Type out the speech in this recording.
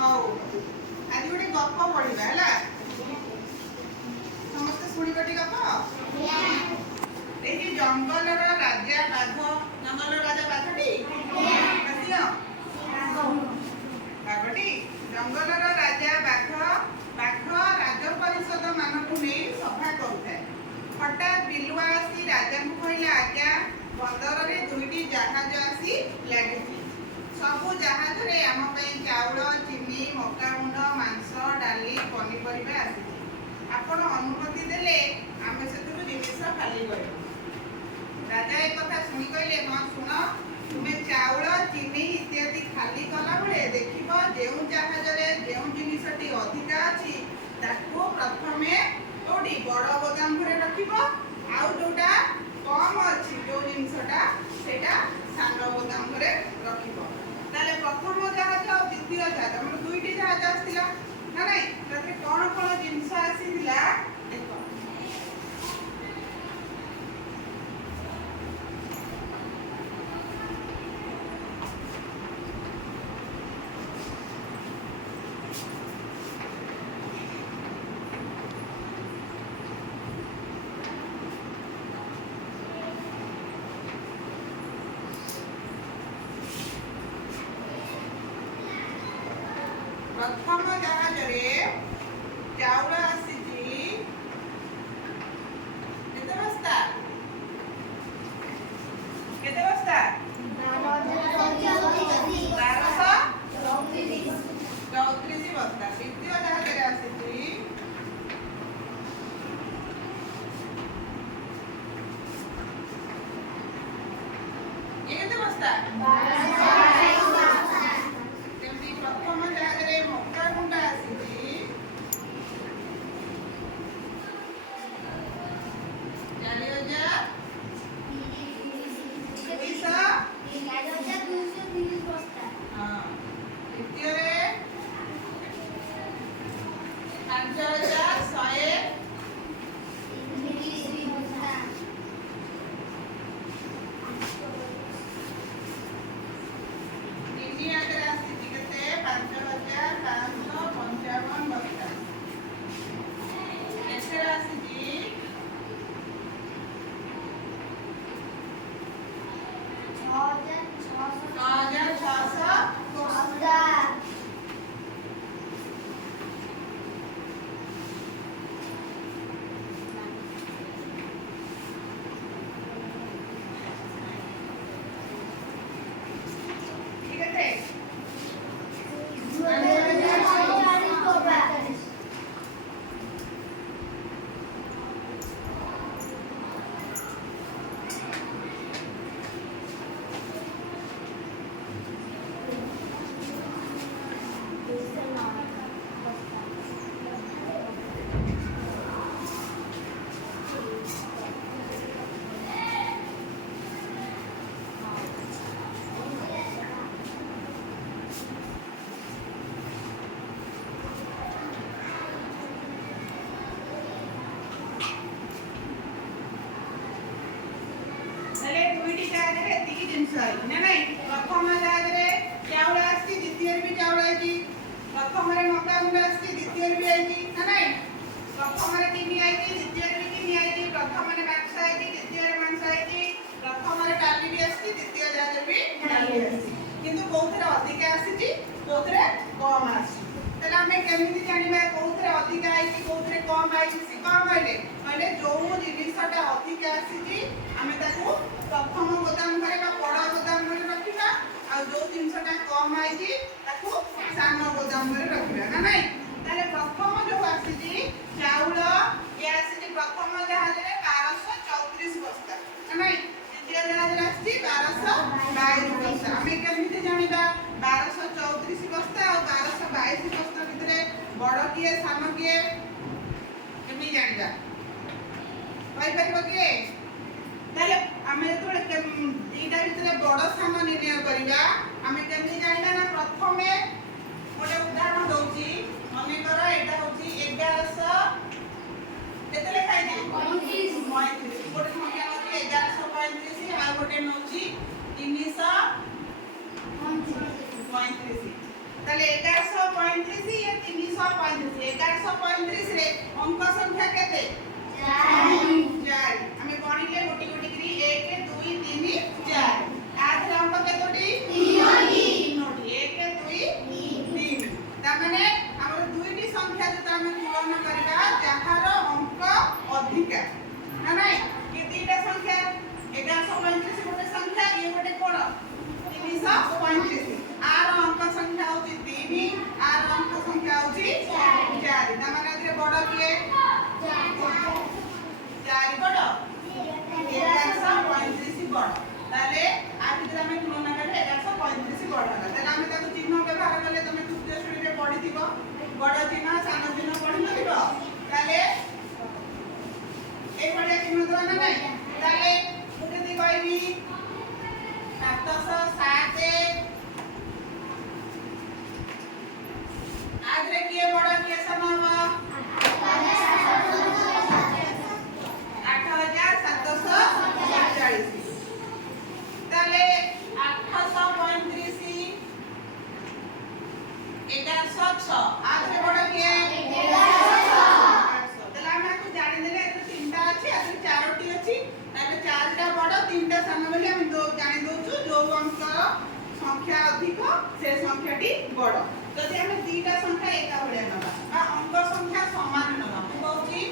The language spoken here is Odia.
ହଉ ଆଜି ଗୋଟେ ଗପ ପଢିବା ହେଲା। ସମସ୍ତେ ଶୁଣିବଟି ଗପ। ଏଇ ଜଙ୍ଗଲର ରାଜା ବାଘ, ଜଙ୍ଗଲର ରାଜା ବାଘଟି ବାଘଟି ଜଙ୍ଗଲର ରାଜା ବାଘ ରାଜ ପରିଷଦ ମାନଙ୍କୁ ନେଇ ସଭା କରୁଥାଏ। ହଠାତ୍ ବିଲୁଆ ଆସି ରାଜାଙ୍କୁ କହିଲା, ଆଜ୍ଞା ବନ୍ଦରରେ ଦୁଇଟି ଜାହାଜ ଆସି ଲାଗିଛି। ସବୁ ଜାହାଜରେ ଆମ ପାଇଁ ଚାଉଳ, ଚିନି, ମକା ଗୁଣ୍ଡ, ମାଂସ, ଡାଲି, ପନିପରିବା ଆସିଛି। ଆପଣ ଅନୁମତି ଦେଲେ ଆମେ ସେଥିରୁ ଜିନିଷ ଖାଲି କରିବୁ। ରାଜା ଏ କଥା ଶୁଣି କହିଲେ, ହଁ ଶୁଣ, ତୁମେ ଚାଉଳ, ଚିନି ଇତ୍ୟାଦି ଖାଲି କଲାବେଳେ ଦେଖିବ ଯେଉଁ ଜାହାଜରେ ଯେଉଁ ଜିନିଷଟି ଅଧିକା ଅଛି ତାକୁ ପ୍ରଥମେ କୋଉଠି ବଡ଼ ଗୋଦାମ ଘରେ ରଖିବ, ଆଉ ଯୋଉଟା କମ ଅଛି ଯୋଉ ଜିନିଷଟା ସେଇଟା ସାନ ଗୋଦାମ ଘରେ ରଖିବ। ତାହେଲେ ପ୍ରଥମ ଜାହାଜ ଆଉ ଦ୍ୱିତୀୟ ଜାହାଜ, ଆମର ଦୁଇଟି ଜାହାଜ ଆସିଥିଲା ନା ନାଇଁ? ତାପରେ କଣ କଣ ଜିନିଷ ଆସିଥିଲା ଦେଖ। ପ୍ରଥମ ଜାହାଜରେ ଚାଉଳ ଆସିଛି କେତେ ବସ୍ତା? କେତେ ବସ୍ତା? 1234 ବସ୍ତା। ଦ୍ୱିତୀୟ ଜାହାଜରେ ଆସିଛି କେତେ ବସ୍ତା? ପ୍ରଥମ ଜାହାଜରେ ମକା ଗୁଣ୍ଡ ଆସିଛି 4230 ବସ୍ତା। ଦ୍ୱିତୀୟରେ 5130 ବସ୍ତା। ତିନି ଜାହାଜରେ ଆସିଛି କେତେ? 5555 ବସ୍ତା। ଏଥିରେ ଆସିଛି 6600 ବସ୍ତା। ঠিক আছে? তাহলে দুইটি জাহাজের এতিকি জিনিস আইছি না নাই? প্রথম জাহাজের চাউল আসছি, দ্বিতীয়রে বি চাউল আইছি। প্রথমরে মকা গুঁড়ো আসছি, দ্বিতীয়রে বি আইছি না নাই? প্রথমরে চিনি আইছি, দ্বিতীয়রে বি চিনি আইছি। প্রথমরে মাংস আইছি, দ্বিতীয়রে মাংস আইছি। প্রথমরে ডালি বি আসছি, দ্বিতীয় জাহাজের বি ডালি আসছি। কিন্তু কোউথরে অধিক আসিছি, কোউথরে কম আসছি। তাহলে আমি কেমিতি জানিবা কোউথরে অধিক আইছি, কোউথরে কম আইছি? সে কম হইলে মানে ଯୋଉ ଜିନିଷଟା ଅଧିକ ଆସିଛି ଆମେ ତାକୁ ପ୍ରଥମ ଗୋଦାମ ଘରେ ବା ବଡ଼ ଗୋଦାମ ଘରେ ରଖିବା, ଆଉ ଯୋଉ ଜିନିଷଟା କମ ଆଇଛି ତାକୁ ସାନ ଗୋଦାମ ଘରେ ରଖିବା ନା ନାଇଁ? ତାହେଲେ ପ୍ରଥମ ଯୋଉ ଆସିଛି ଚାଉଳ, ଇଏ ଆସିଛି ପ୍ରଥମ ଜାହାଜରେ 1234 ବସ୍ତା ନା ନାଇଁ? ଦ୍ୱିତୀୟ ଜାହାଜରେ ଆସିଛି 1222 ବସ୍ତା। ଆମେ କେମିତି ଜାଣିବା 1234 ବସ୍ତା ଆଉ 1222 ବସ୍ତା ଭିତରେ ବଡ଼ କିଏ ସାନ କିଏ କେମିତି ଜାଣିବା? କହିପାରିବ କିଏ? ତାହେଲେ ଆମେ ଯେତେବେଳେ ଦୁଇଟା ଭିତରେ ବଡ଼ ସାନ ନିର୍ଣ୍ଣୟ କରିବା ଆମେ କେମିତି ଜାଣିବା ନା ପ୍ରଥମେ ଗୋଟେ ଉଦାହରଣ ଦଉଛି। ମନେକର ଏଇଟା ହଉଛି 1100 କେତେ ଲେଖା ହେଇଛି? 35। ଗୋଟେ ସଂଖ୍ୟା ହଉଛି 1135 ଆଉ ଗୋଟେ ନଉଛି 335। ତାହେଲେ 1135 1135 ये 335 1135 रे अंक संख्या केते 4 हमें गणिले गोटी गोटी करी 1 2 3 4 आधे अंक केतोटी 3 1 2 3 ता माने हमर दुईटी संख्या जता हमें तुलना करबा जहार अंक अधिका ना नहीं ये तीनटा संख्या 1135 गोटे संख्या ये गोटे कोन 335 आर अंक संख्या होची 3 आर अंक संख्या होची 4 ता माने एथे बड़ किए 4 बड़ 1135 बड़ ताले आ भितर हमें तुलना करले 1135 बड़ होला ताले हमें ताको चिन्ह व्यवहार करले तमे तृतीय श्रेणी रे पढिथिबो बड़ चिन्ह सान चिन्ह पढि नथिबो ताले ए बड़ चिन्ह तो ना नहीं ताले मु जदी कहबी 707 आधे किए बड़ किए समान 8740 ताले 835 1106 आधे बड़ किए 1106 ताले हम को जानि देले एत तीनटा अछि आ चारोटी अछि ताले चारटा बड़ तीनटा सान बोली हम दो जानि दोछु जो अंक संख्या अधिक से संख्याटी बड़ जदि हम दुईटा संख्या एका भलिया नबा आ अंक संख्या समान नबा कहूची